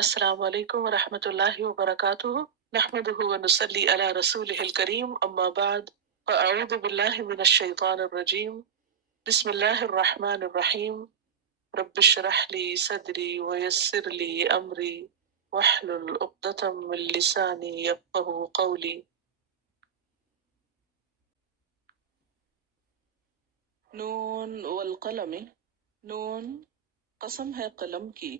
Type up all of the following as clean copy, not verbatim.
السلام علیکم ورحمۃ اللہ وبرکاتہ نحمده ونصلی علی رسولہ الکریم اما بعد فاعوذ باللہ من الشیطان الرجیم بسم اللہ الرحمن الرحیم رب اشرح لی صدری ویسر لی امری واحلل عقدۃ من لسانی یفقهوا قولی۔ نون والقلم، نون قسم ہے قلم کی،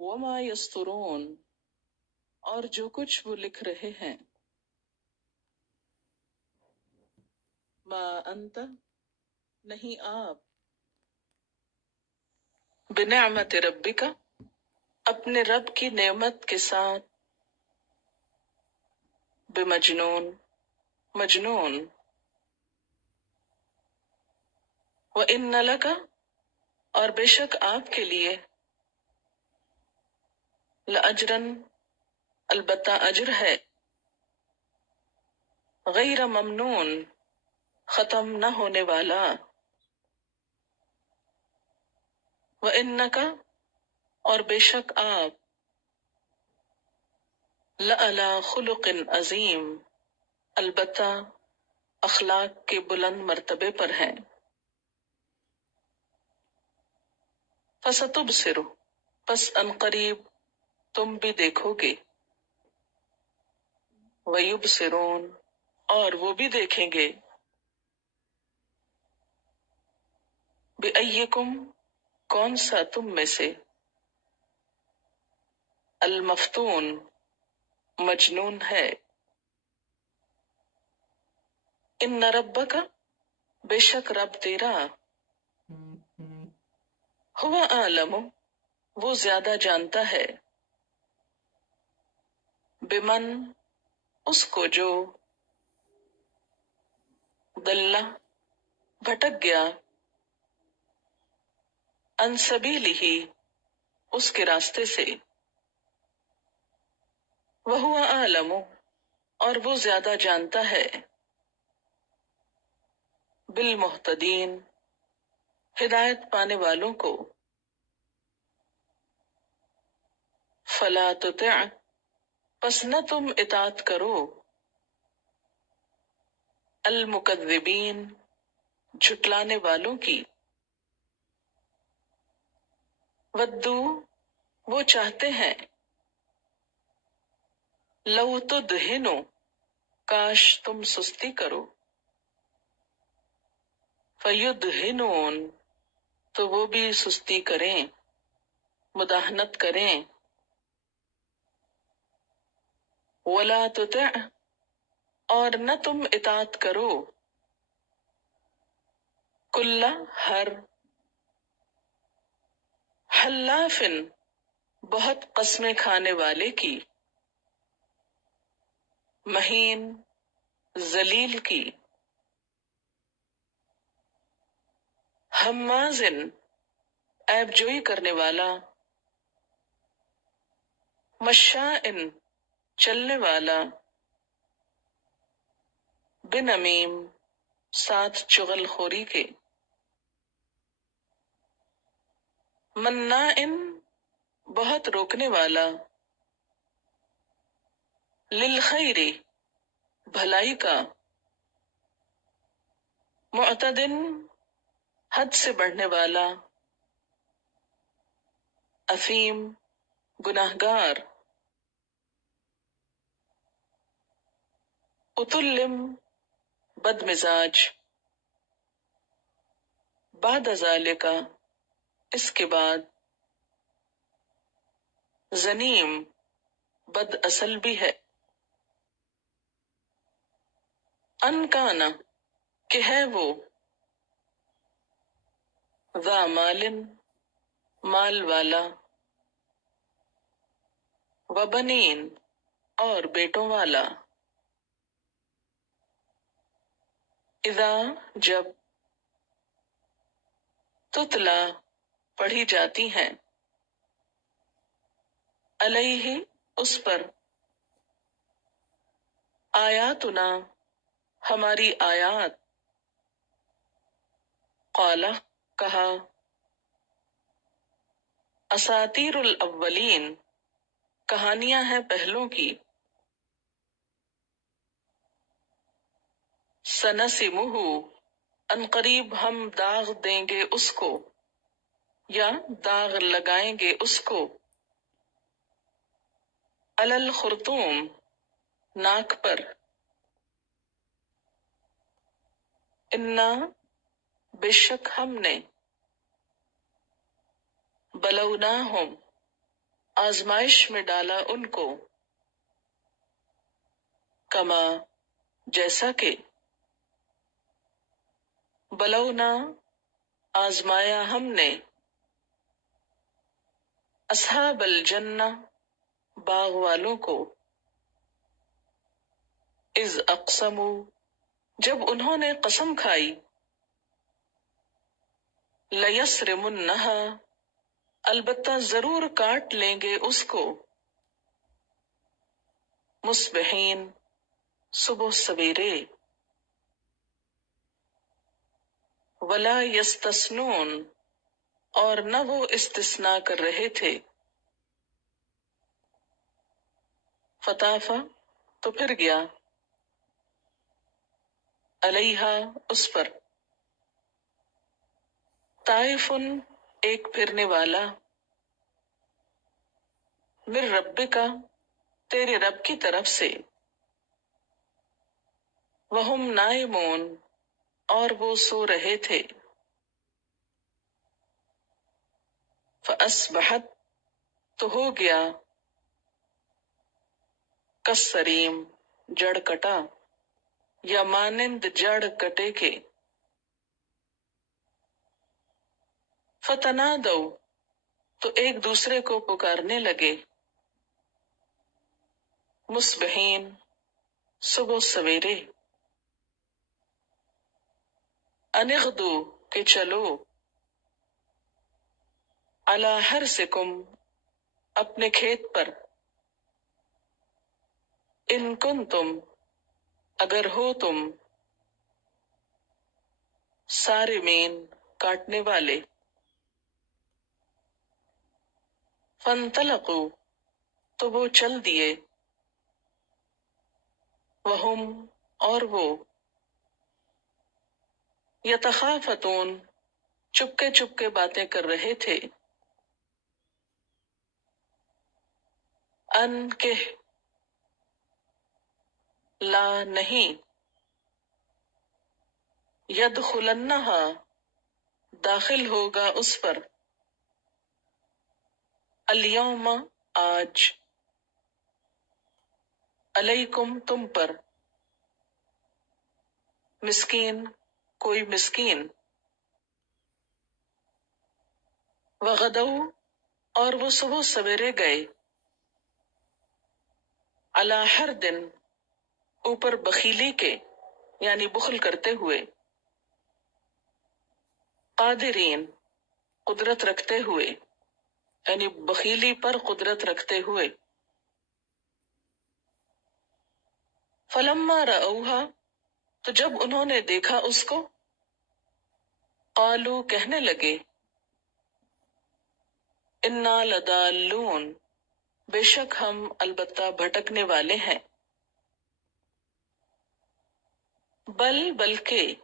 وما یسطرون اور جو کچھ وہ لکھ رہے ہیں، ما انت نہیں آپ، بنعمت ربک اپنے رب کی نعمت کے ساتھ، بمجنون مجنون، وَإِنَّ لَكَ اور بے شک آپ کے لیے، لَأَجْرًا البتہ اجر ہے، غیر ممنون ختم نہ ہونے والا، وَإِنَّكَ اور بے شک آپ، لَعَلَىٰ خُلُقٍ عظیم البتہ اخلاق کے بلند مرتبے پر ہیں، فَسَتُبْصِرُ پس عنقریب تم بھی دیکھو گے، وَيُبْصِرُونَ اور وہ بھی دیکھیں گے، بِأَيِّكُمْ کون سا تم میں سے، المفتون مجنون ہے، ان ربک بے شک رب تیرا، ہوا عالم وہ زیادہ جانتا ہے، بمن اس کو جو، ضل بھٹک گیا، عن سبیلہ اس کے راستے سے، وہو عالم اور وہ زیادہ جانتا ہے، بالمہتدین ہدایت پانے والوں کو، فلا تطع پس نہ تم اطاعت کرو، المکذبین جھٹلانے والوں کی، ودو وہ چاہتے ہیں، لو تدہنو کاش تم سستی کرو، فیدہنون تو وہ بھی سستی کریں، مداہنت کریں، ولا تطع اور نہ تم اطاعت کرو، کل ہر، حلاف بہت قسمیں کھانے والے کی، مہین ذلیل کی، ہماز عیب جوئی کرنے والا، مشاء چلنے والا، بنمیم ساتھ چغل خوری کے، مناع بہت روکنے والا، للخیر بھلائی کا، معتدن حد سے بڑھنے والا، اثیم گناہگار، اتلم بد مزاج، بعد ذالک اس کے بعد، زنیم بد اصل بھی ہے، ان کانا کہ ہے وہ، ذا مال مال والا، وبنین اور بیٹوں والا، اذا جب، تتلا پڑھی جاتی ہیں، علیہ اس پر، آیاتنا ہماری آیات، قالا کہا، اساطیر الاولین، کہانیاں ہیں پہلوں کی. سنسمہ، عنقریب ہم داغ دیں گے اس کو، یا داغ لگائیں گے اس کو. علی الخرطوم، ناک پر. انا، بے شک ہم نے. بلوناہم، آزمائش میں ڈالا ان کو. کما، جیسا کہ. بلونا، آزمایا ہم نے. اصحاب الجنہ، باغ والوں کو. اذ اقسموا، جب انہوں نے قسم کھائی. لیسرمنہا، البتہ ضرور کاٹ لیں گے اس کو. مصبحین، صبح سویرے. ولا یستثنون، اور نہ وہ استثناء کر رہے تھے. فطاف، تو پھر گیا. علیہا، اس پر. طائف، ایک پھرنے والا. من ربک، تیرے رب کی طرف سے. وہم نائمون، اور وہ سو رہے تھے. فاصبحت، تو ہو گیا. کسریم، جڑ کٹا. یا مانند جڑ کٹے کے. فتنادوا، تو ایک دوسرے کو پکارنے لگے. مصبحین، صبح سویرے. ان اغدو، کہ چلو. علی حرثکم، اپنے کھیت پر. ان کنتم، اگر ہو تم. صارمین، کاٹنے والے. فانطلقوا، تو وہ چل دیے. وہم، اور وہ. یتخافتون، چپکے چپکے باتیں کر رہے تھے. ان کہ، لا نہیں. یدخلنہا، داخل ہوگا اس پر. الیوم، آج. علیکم، تم پر. مسکین، کوئی مسکین. وغدو، اور وہ صبح سویرے گئے. علی حرد، اوپر بخیلی کے، یعنی بخل کرتے ہوئے. قادرین، قدرت رکھتے ہوئے، یعنی بخیلی پر قدرت رکھتے ہوئے. فلما رأوہا، تو جب انہوں نے دیکھا اس کو. قالو، کہنے لگے. انا لضالون، بے شک ہم البتہ بھٹکنے والے ہیں. بل، بلکہ.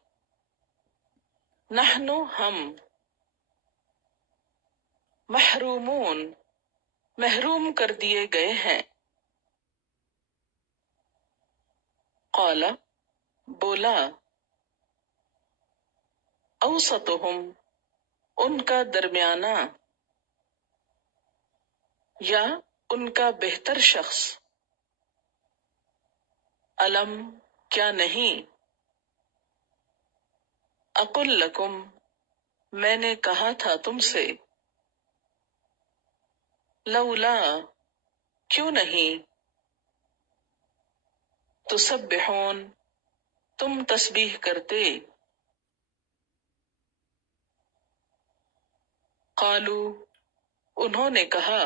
نحن، ہم. محرومون، محروم کر دیے گئے ہیں. قال، بولا. اوسطہم، ان کا درمیانہ. یا ان کا بہتر شخص. علم، کیا نہیں. اقل لکم، میں نے کہا تھا تم سے. لولا، کیوں نہیں. تسبحون، تم تسبیح کرتے. قالو، انہوں نے کہا.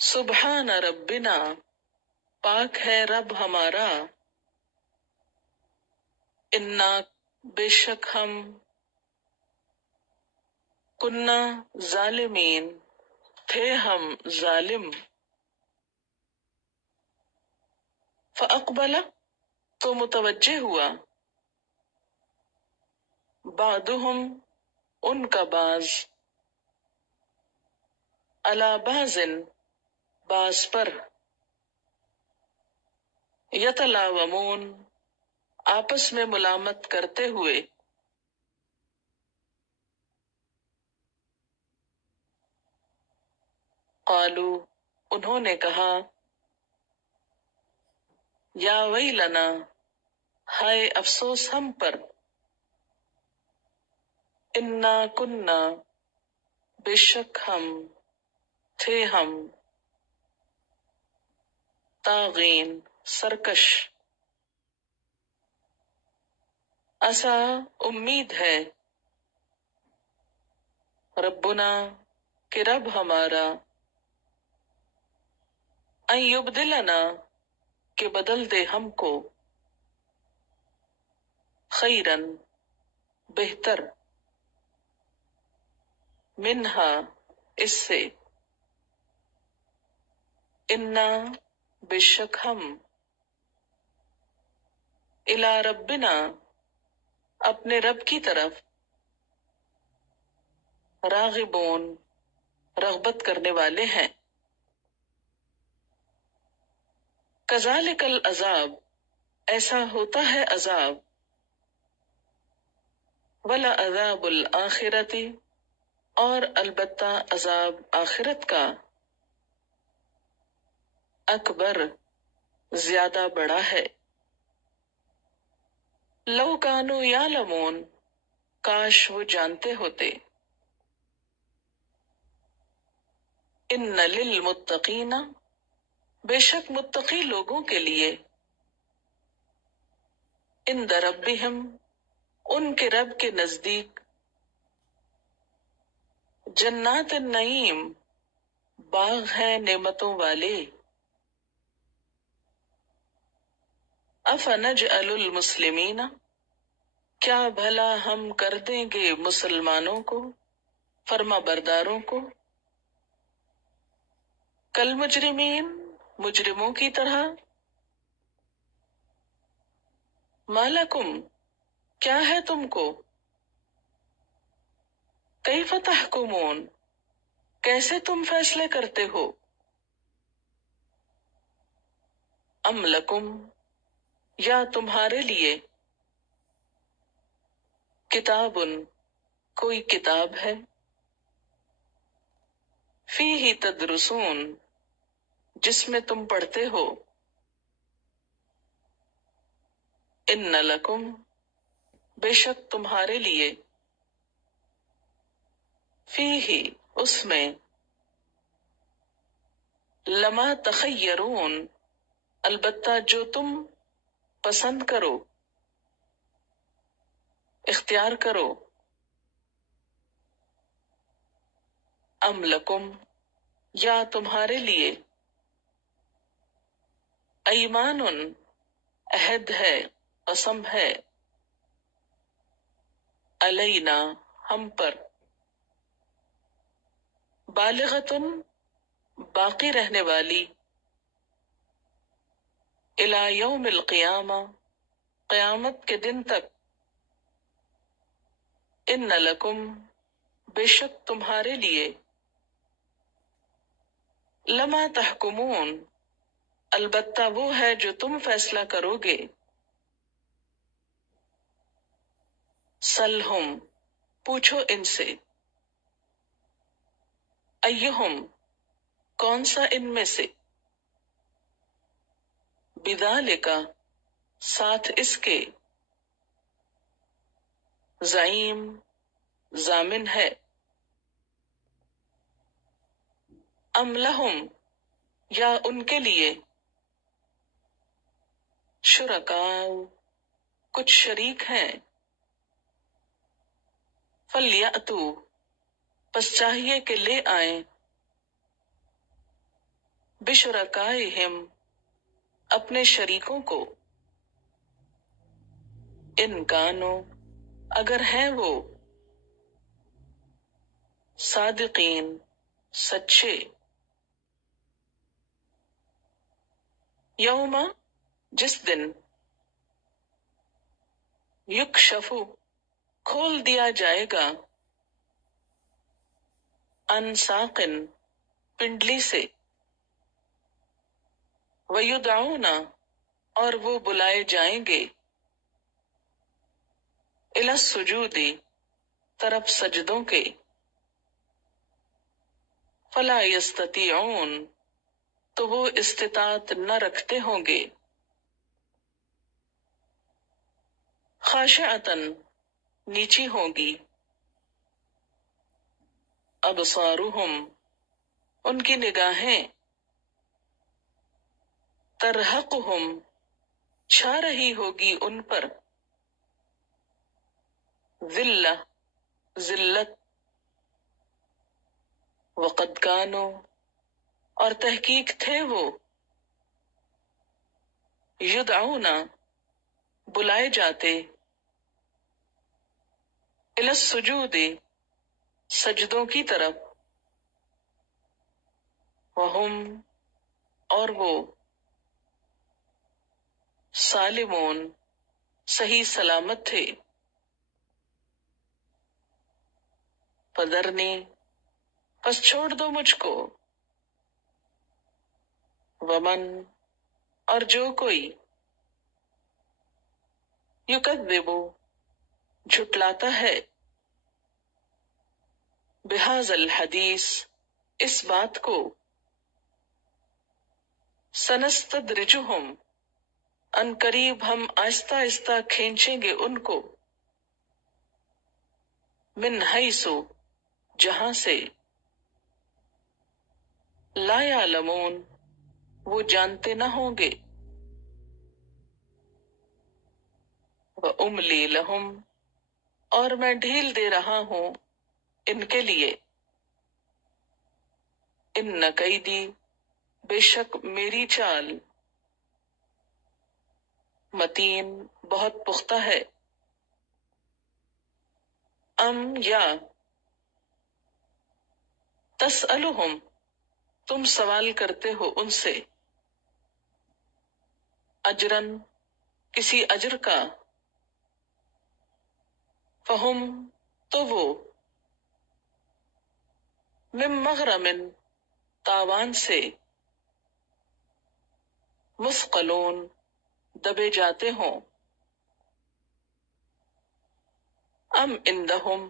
سبحان ربنا، پاک ہے رب ہمارا. انا، بے شک ہم. کننا ظالمین، تھے ہم ظالم. فاقبل، تو متوجہ ہوا، بعضهم، ان کا بعض، علی بعض، بعض پر، یتلاومون، آپس میں ملامت کرتے ہوئے. قالو، انہوں نے کہا، یا ویلنا، ہائے افسوس ہم پر، انا کننا، بے شک ہم، تھے ہم، طاغین، سرکش. عسا، امید ہے، ربنا، کہ رب ہمارا، ان یبدلنا، کہ بدل دے ہم کو، خیرن، بہتر، منہا، اس سے، انا، بے شک ہم، الی ربنا، اپنے رب کی طرف، راغبون، رغبت کرنے والے ہیں. کذالک العذاب، ایسا ہوتا ہے عذاب، ولعذاب الآخرۃ، اور البتہ عذاب آخرت کا، اکبر، زیادہ بڑا ہے. لو کانوا یعلمون، کاش وہ جانتے ہوتے. ان للمتقین، بے شک متقی لوگوں کے لیے، عند ربہم، ان کے رب کے نزدیک، جنات النعیم، باغ ہیں نعمتوں والے. افنجعل المسلمین، کیا بھلا ہم کر دیں گے مسلمانوں کو، فرما برداروں کو، کالمجرمین، مجرموں کی طرح. مالکم، کیا ہے تم کو، کیف تحکمون، کیسے تم فیصلے کرتے ہو. ام لکم، یا تمہارے لیے، کتاب، کوئی کتاب ہے، فیہ تدرسون، جس میں تم پڑھتے ہو. ان لکم، بے شک تمہارے لیے، فیہ، اس میں، لما تخیرون، البتہ جو تم پسند کرو، اختیار کرو. ام لکم، یا تمہارے لیے، ایمان، عہد ہے، قسم ہے، علینا، ہم پر، بالغتن، باقی رہنے والی، الی یوم القیامہ، قیامت کے دن تک. ان لکم، بے شک تمہارے لیے، لما تحکمون، البتہ وہ ہے جو تم فیصلہ کرو گے. سلہم، پوچھو ان سے، ایہم، کون سا ان میں سے، بذالک، ساتھ اس کے، زعیم، ضامن ہے. ام لہم، یا ان کے لیے، شرکاء، کچھ شریک ہیں. فلیأتوا، پس چاہیے کہ لے آئیں، بشرکائہم، اپنے شریکوں کو، ان کانوا، اگر ہیں وہ، صادقین سچے. یوم جس دن یکشف کھول دیا جائے گا عن ساق پنڈلی سے ویدعون اور وہ بلائے جائیں گے الی السجود طرف سجدوں کے فلا یستطیعون تو وہ استطاعت نہ رکھتے ہوں گے. خاشعتاً نیچی ہوں گی ابصارہم ان کی نگاہیں ترہقہم چھا رہی ہوگی ان پر ذلہ ذلت وقد کانوا اور تحقیق تھے وہ یدعون بلائے جاتے الی السجود سجدوں کی طرف وہم اور وہ سالمون صحیح سلامت تھے. فذرنی پس چھوڑ دو مجھ کو ومن اور جو کوئی یکذب جھٹلاتا ہے بہذا الحدیث اس بات کو سنستدرجہم ان قریب ہم آہستہ آہستہ کھینچیں گے ان کو من حیث جہاں سے لا یعلمون وہ جانتے نہ ہوں گے. وَأُمْلِي لَهُمْ اور میں ڈھیل دے رہا ہوں ان کے لیے ان کیدی بے شک میری چال متین بہت پختہ ہے. ام یا تسألہم تم سوال کرتے ہو ان سے اجرن کسی اجر کا فہم تو وہ من مغرم تاوان سے مثقلون دبے جاتے ہوں. ام عندہم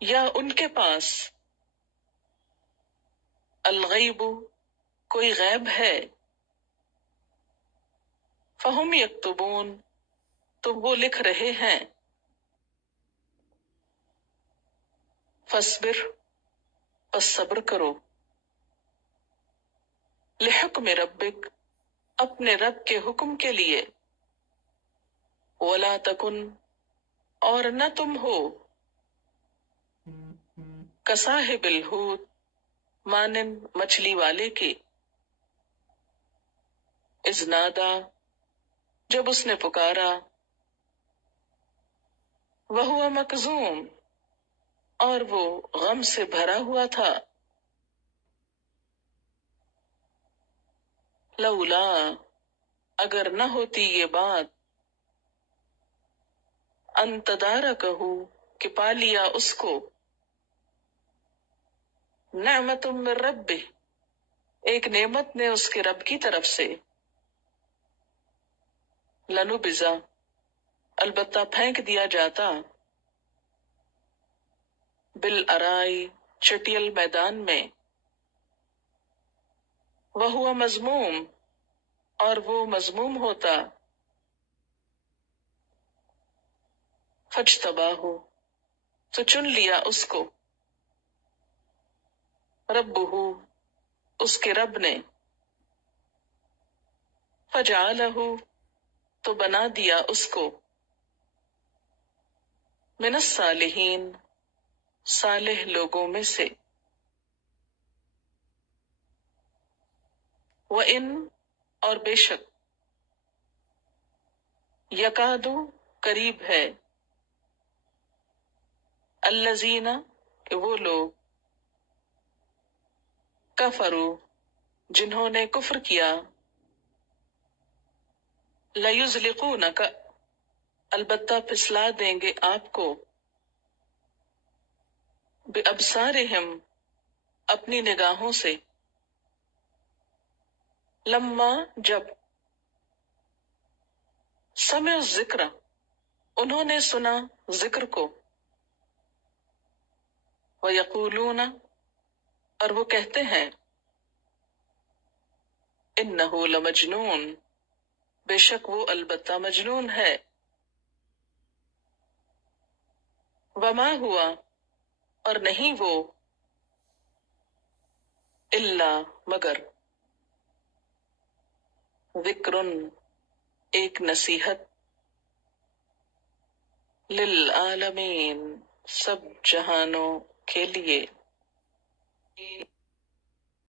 یا ان کے پاس الغیب کوئی غیب ہے فہم یکتبون تو وہ لکھ رہے ہیں. فاصبر پس صبر کرو لحکم ربک اپنے رب کے حکم کے لیے ولا تکن اور نہ تم ہو کصاحب الحوت مانند مچھلی والے کے اذ نادا جب اس نے پکارا وہو مکظوم اور وہ غم سے بھرا ہوا تھا. لولا اگر نہ ہوتی یہ بات ان تدارکہ کہ پا لیا اس کو نعمت من ربہ ایک نعمت نے اس کے رب کی طرف سے لنبذ البتہ پھینک دیا جاتا بالارائی چٹیل میدان میں وہو مذموم اور وہ مذموم ہوتا فاجتباہ تو چن لیا اس کو ربہ اس کے رب نے فجعلہ تو بنا دیا اس کو من الصالحین صالح لوگوں میں سے. وَإِن اور بے شک یکادو قریب ہے الذین کہ وہ لوگ کفروا جنہوں نے کفر کیا، لیزلقونک البتہ پھسلا دیں گے آپ کو، بابصارہم اپنی نگاہوں سے، لما جب سمعوا الذکر انہوں نے سنا ذکر کو، ویقولون اور وہ کہتے ہیں، انہ لمجنون بے شک وہ البتہ مجنون ہے، وما ہوا اور نہیں وہ، الا مگر ذکر ایک نصیحت، للعالمین سب جہانوں کے لیے،